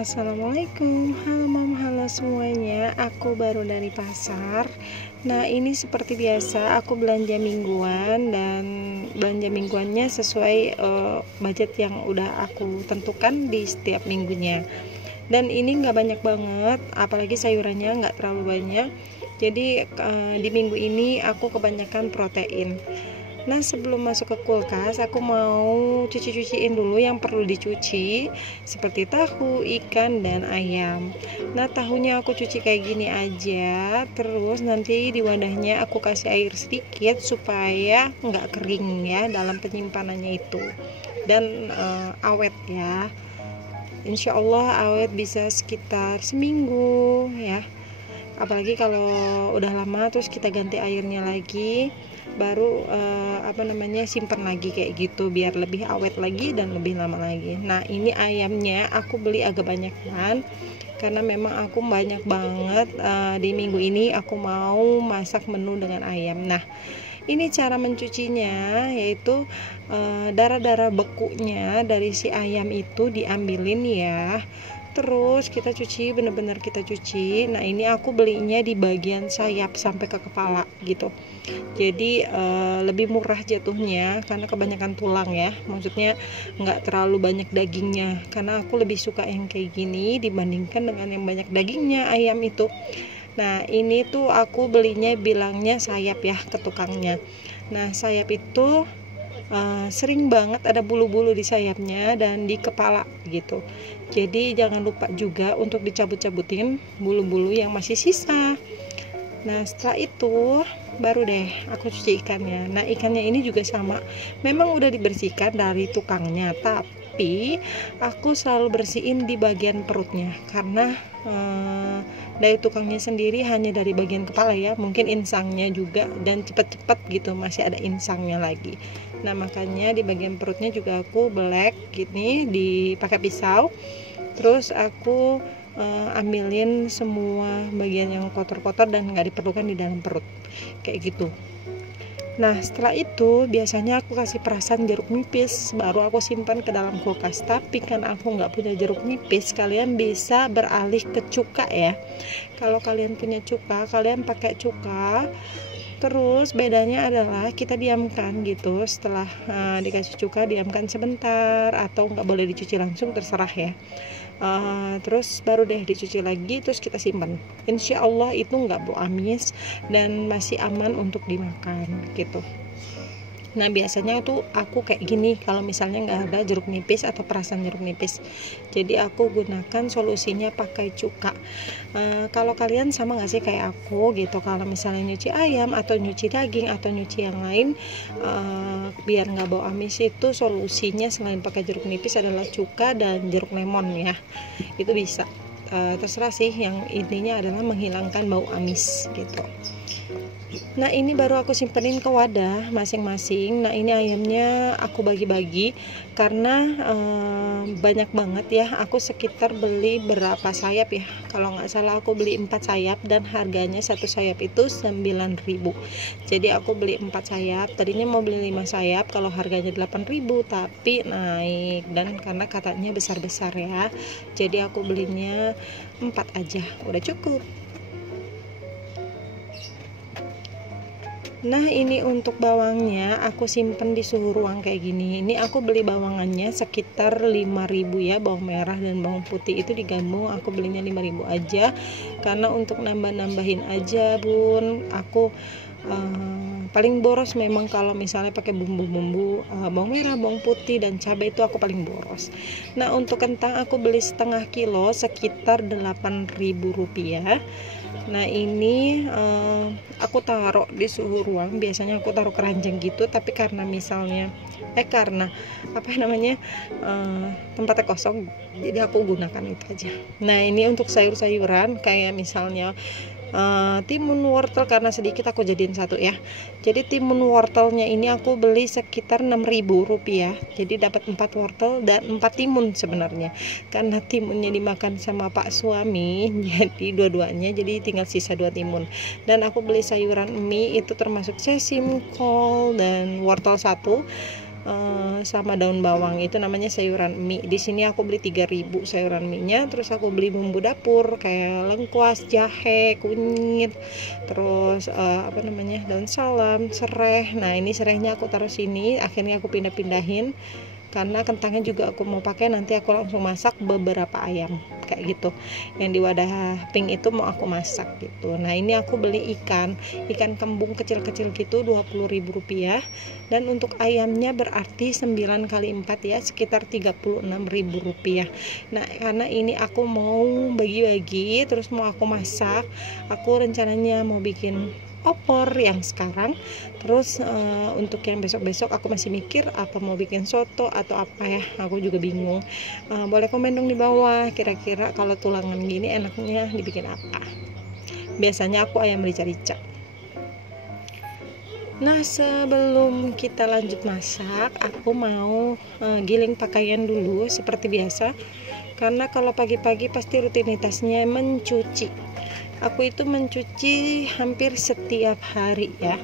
Assalamualaikum, halo mam, halo semuanya. Aku baru dari pasar. Nah, ini seperti biasa aku belanja mingguan, dan belanja mingguannya sesuai budget yang udah aku tentukan di setiap minggunya. Dan ini nggak banyak banget, apalagi sayurannya nggak terlalu banyak. Jadi di minggu ini aku kebanyakan protein. Nah, sebelum masuk ke kulkas, aku mau cuci-cuciin dulu yang perlu dicuci, seperti tahu, ikan, dan ayam. Nah, tahunya aku cuci kayak gini aja, terus nanti di wadahnya aku kasih air sedikit supaya nggak kering ya dalam penyimpanannya itu, dan awet ya. Insya Allah awet bisa sekitar seminggu ya. Apalagi kalau udah lama terus kita ganti airnya lagi, baru simpan lagi kayak gitu biar lebih awet lagi dan lebih lama lagi. Nah, ini ayamnya aku beli agak banyakan karena memang aku banyak banget di minggu ini aku mau masak menu dengan ayam. Nah, ini cara mencucinya, yaitu darah-darah bekunya dari si ayam itu diambilin ya. Terus kita cuci, bener-bener kita cuci. Nah, ini aku belinya di bagian sayap sampai ke kepala gitu. Jadi lebih murah jatuhnya karena kebanyakan tulang ya. Maksudnya nggak terlalu banyak dagingnya. Karena aku lebih suka yang kayak gini dibandingkan dengan yang banyak dagingnya ayam itu. Nah, ini tuh aku belinya bilangnya sayap ya ke tukangnya. Nah, sayap itu sering banget ada bulu-bulu di sayapnya dan di kepala gitu. Jadi jangan lupa juga untuk dicabut-cabutin bulu-bulu yang masih sisa. Nah, setelah itu baru deh aku cuci ikannya. Nah, ikannya ini juga sama, memang udah dibersihkan dari tukangnya, tapi aku selalu bersihin di bagian perutnya karena dari tukangnya sendiri hanya dari bagian kepala ya, mungkin insangnya juga, dan cepet-cepet gitu masih ada insangnya lagi. Nah, makanya di bagian perutnya juga aku belek gini dipakai pisau. Terus aku ambilin semua bagian yang kotor-kotor dan nggak diperlukan di dalam perut kayak gitu. Nah, setelah itu biasanya aku kasih perasan jeruk nipis, baru aku simpan ke dalam kulkas. Tapi kan aku nggak punya jeruk nipis, kalian bisa beralih ke cuka ya. Kalau kalian punya cuka, kalian pakai cuka. Terus bedanya adalah kita diamkan gitu, setelah dikasih cuka diamkan sebentar, atau nggak boleh dicuci langsung, terserah ya. Terus baru deh dicuci lagi, terus kita simpan. Insya Allah itu nggak bau amis dan masih aman untuk dimakan gitu. Nah, biasanya tuh aku kayak gini kalau misalnya nggak ada jeruk nipis atau perasan jeruk nipis. Jadi aku gunakan solusinya pakai cuka. Kalau kalian sama nggak sih kayak aku gitu, kalau misalnya nyuci ayam atau nyuci daging atau nyuci yang lain, biar nggak bau amis, itu solusinya selain pakai jeruk nipis adalah cuka dan jeruk lemon ya. Itu bisa, terserah sih, yang intinya adalah menghilangkan bau amis gitu. Nah, ini baru aku simpenin ke wadah masing-masing. Nah, ini ayamnya aku bagi-bagi karena banyak banget ya. Aku sekitar beli berapa sayap ya, kalau nggak salah aku beli 4 sayap dan harganya satu sayap itu 9.000. Jadi aku beli 4 sayap. Tadinya mau beli 5 sayap kalau harganya 8.000, tapi naik, dan karena katanya besar-besar ya, jadi aku belinya 4 aja, udah cukup. Nah, ini untuk bawangnya aku simpen di suhu ruang kayak gini. Ini aku beli bawangannya sekitar 5.000 ya, bawang merah dan bawang putih itu digabung aku belinya 5.000 aja, karena untuk nambah-nambahin aja bun. Aku paling boros memang kalau misalnya pakai bumbu-bumbu, bawang merah, bawang putih, dan cabai itu aku paling boros. Nah, untuk kentang aku beli setengah kilo sekitar 8.000 rupiah. Nah, ini aku taruh di suhu ruang. Biasanya aku taruh keranjang gitu, tapi karena misalnya tempatnya kosong, jadi aku gunakan itu aja. Nah, ini untuk sayur-sayuran kayak misalnya timun, wortel, karena sedikit aku jadiin satu ya. Jadi timun wortelnya ini aku beli sekitar 6.000 rupiah. Jadi dapat 4 wortel dan 4 timun sebenarnya. Karena timunnya dimakan sama pak suami, jadi dua-duanya, jadi tinggal sisa 2 timun. Dan aku beli sayuran mie itu termasuk sesim, kol, dan wortel 1. sama daun bawang, itu namanya sayuran mie. Di sini aku beli 3.000 sayuran mie-nya, terus aku beli bumbu dapur kayak lengkuas, jahe, kunyit, terus daun salam, serai. Nah, ini serainya aku taruh sini, akhirnya aku pindah-pindahin karena kentangnya juga aku mau pakai, nanti aku langsung masak beberapa ayam kayak gitu. Yang di wadah pink itu mau aku masak gitu. Nah, ini aku beli ikan kembung kecil-kecil gitu, Rp20.000, dan untuk ayamnya berarti 9 kali 4 ya, sekitar Rp36.000. Nah, karena ini aku mau bagi-bagi terus mau aku masak, aku rencananya mau bikin opor yang sekarang. Terus untuk yang besok-besok aku masih mikir apa mau bikin soto atau apa ya, aku juga bingung. Boleh komen dong di bawah, kira-kira kalau tulangan gini enaknya dibikin apa. Biasanya aku ayam rica-rica. Nah, sebelum kita lanjut masak, aku mau giling pakaian dulu seperti biasa, karena kalau pagi-pagi pasti rutinitasnya mencuci. Aku itu mencuci hampir setiap hari ya,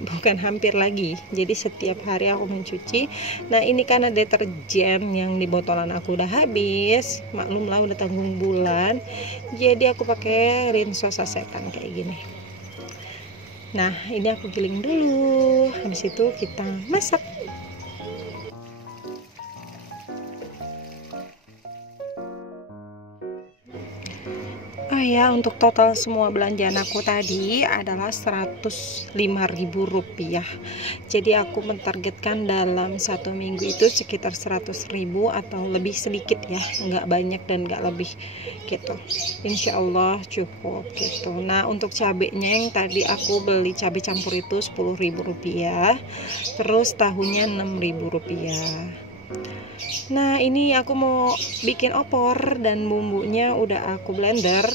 bukan hampir lagi, jadi setiap hari aku mencuci. Nah, ini karena deterjen yang di botolan aku udah habis, maklumlah udah tanggung bulan, jadi aku pakai rinso sasetan kayak gini. Nah, ini aku giling dulu, habis itu kita masak. Oh ya, untuk total semua belanjaan aku tadi adalah Rp105.000. Jadi aku mentargetkan dalam 1 minggu itu sekitar 100.000 atau lebih sedikit ya, nggak banyak dan nggak lebih gitu. Insya Allah cukup gitu. Nah, untuk cabenya yang tadi aku beli cabai campur itu Rp10.000, terus tahunya Rp6.000. Nah, ini aku mau bikin opor dan bumbunya udah aku blender,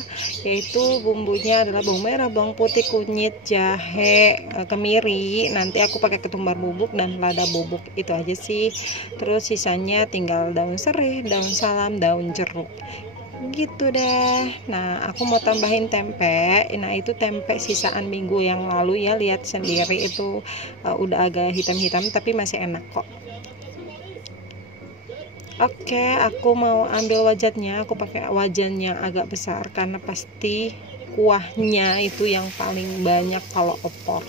yaitu bumbunya adalah bawang merah, bawang putih, kunyit, jahe, kemiri. Nanti aku pakai ketumbar bubuk dan lada bubuk, itu aja sih. Terus sisanya tinggal daun serai, daun salam, daun jeruk gitu deh. Nah, aku mau tambahin tempe. Nah, itu tempe sisaan minggu yang lalu ya, lihat sendiri itu udah agak hitam-hitam tapi masih enak kok. Oke, aku mau ambil wajannya. Aku pakai wajan yang agak besar karena pasti kuahnya itu yang paling banyak kalau opor,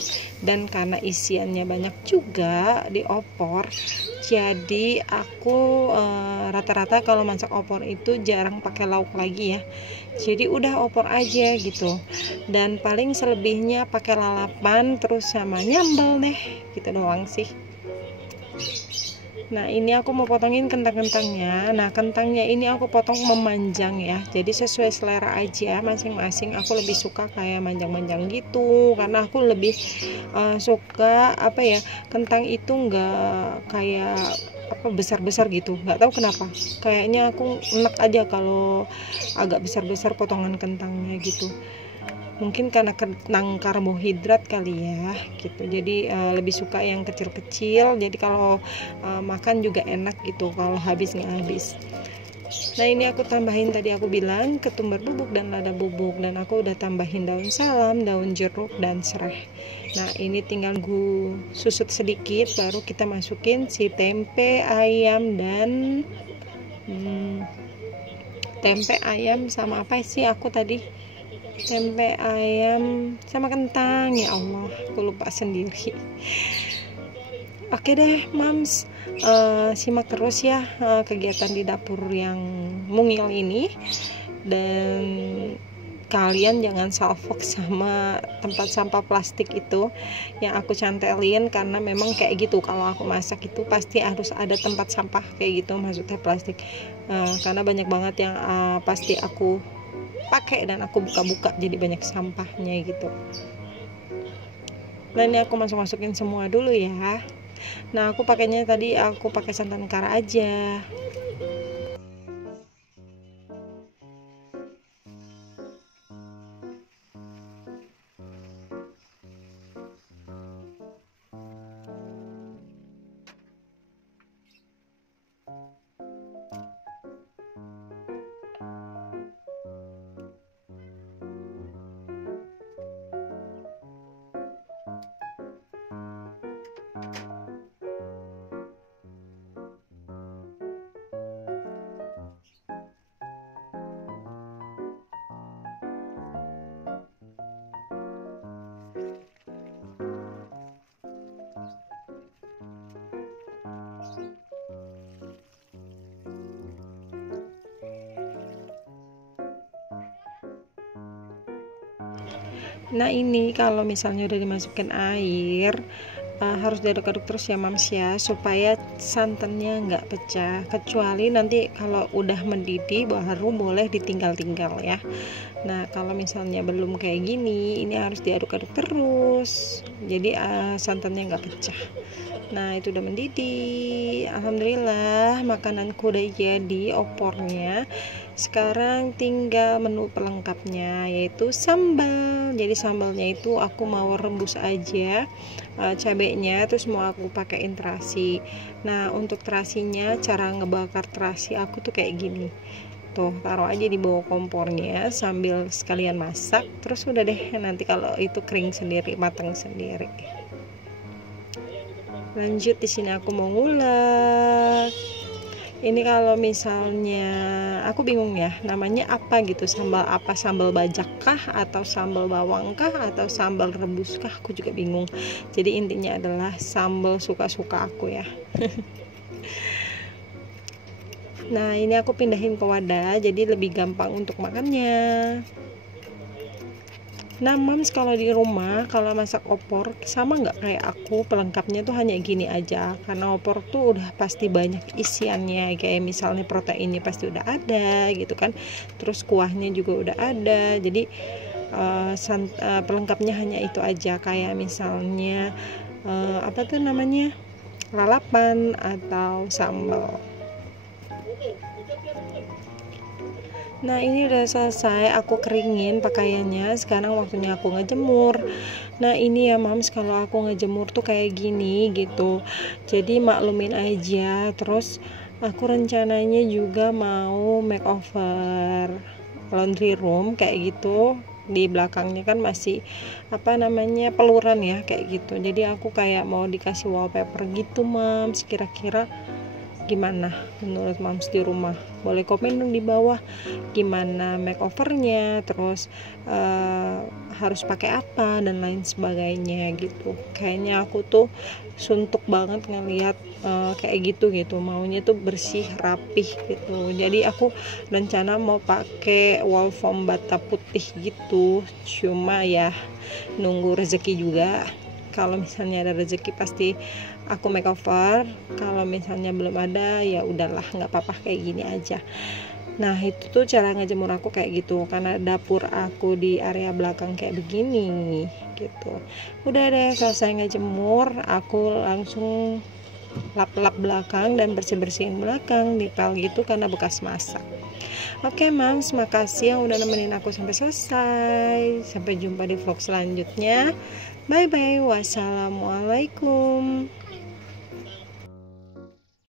dan karena isiannya banyak juga di opor, jadi aku rata-rata kalau masak opor itu jarang pakai lauk lagi ya, jadi udah opor aja gitu, dan paling selebihnya pakai lalapan terus sama nyambel deh, gitu doang sih. Nah, ini aku mau potongin kentang-kentangnya. Nah, kentangnya ini aku potong memanjang ya, jadi sesuai selera aja masing-masing. Aku lebih suka kayak manjang-manjang gitu karena aku lebih suka apa ya, kentang itu nggak kayak apa besar-besar gitu, nggak tahu kenapa, kayaknya aku enak aja kalau agak besar-besar potongan kentangnya gitu. Mungkin karena kentang karbohidrat kali ya gitu, jadi lebih suka yang kecil-kecil, jadi kalau makan juga enak gitu kalau habis nggak habis. Nah, ini aku tambahin, tadi aku bilang ketumbar bubuk dan lada bubuk, dan aku udah tambahin daun salam, daun jeruk, dan serai. Nah, ini tinggal gue susut sedikit, baru kita masukin si tempe ayam dan tempe ayam sama apa sih aku tadi, tempe ayam sama kentang, ya Allah aku lupa sendiri. Oke deh mams, simak terus ya kegiatan di dapur yang mungil ini, dan kalian jangan salfok sama tempat sampah plastik itu yang aku cantelin, karena memang kayak gitu, kalau aku masak itu pasti harus ada tempat sampah kayak gitu, maksudnya plastik, karena banyak banget yang pasti aku pakai dan aku buka-buka jadi banyak sampahnya gitu. Nah, ini aku masukin semua dulu ya. Nah, aku pakainya tadi aku pakai santan kara aja. Nah ini kalau misalnya udah dimasukin air, harus diaduk-aduk terus ya mams ya, supaya santannya nggak pecah. Kecuali nanti kalau udah mendidih baru boleh ditinggal-tinggal ya. Nah kalau misalnya belum kayak gini, ini harus diaduk-aduk terus, jadi santannya nggak pecah. Nah itu udah mendidih, alhamdulillah makananku udah jadi, opornya. Sekarang tinggal menu pelengkapnya, yaitu sambal. Jadi sambalnya itu aku mau rebus aja cabenya, terus mau aku pakein terasi. Nah untuk terasinya, cara ngebakar terasi aku tuh kayak gini tuh, taruh aja di bawah kompornya sambil sekalian masak, terus udah deh, nanti kalau itu kering sendiri, matang sendiri. Lanjut, di sini aku mau ngulek. Ini kalau misalnya aku bingung ya, namanya apa gitu, sambal apa, sambal bajak kah, atau sambal bawang kah, atau sambal rebus kah, aku juga bingung. Jadi intinya adalah sambal suka-suka aku ya. Nah ini aku pindahin ke wadah, jadi lebih gampang untuk makannya. Nah mams, kalau di rumah kalau masak opor sama nggak kayak aku, pelengkapnya tuh hanya gini aja, karena opor tuh udah pasti banyak isiannya, kayak misalnya proteinnya pasti udah ada gitu kan, terus kuahnya juga udah ada, jadi pelengkapnya hanya itu aja, kayak misalnya apa tuh namanya, lalapan atau sambal. Nah ini udah selesai, aku keringin pakaiannya, sekarang waktunya aku ngejemur. Nah ini ya mams, kalau aku ngejemur tuh kayak gini gitu, jadi maklumin aja. Terus aku rencananya juga mau makeover laundry room kayak gitu, di belakangnya kan masih apa namanya, peluran ya kayak gitu, jadi aku kayak mau dikasih wallpaper gitu mams. Kira-kira gimana menurut mams di rumah? Boleh komen dong di bawah, gimana makeovernya, terus harus pakai apa dan lain sebagainya gitu. Kayaknya aku tuh suntuk banget ngelihat kayak gitu, maunya tuh bersih rapih gitu. Jadi aku rencana mau pakai wall foam bata putih gitu, cuma ya nunggu rezeki juga. Kalau misalnya ada rezeki pasti aku makeover, kalau misalnya belum ada ya udahlah, nggak apa-apa, kayak gini aja. Nah itu tuh cara ngejemur aku kayak gitu, karena dapur aku di area belakang kayak begini gitu. Udah deh selesai ngejemur, aku langsung lap-lap belakang dan bersih-bersihin belakang, dipel gitu karena bekas masak. Oke mams, makasih yang udah nemenin aku sampai selesai. Sampai jumpa di vlog selanjutnya. Bye bye, wassalamualaikum.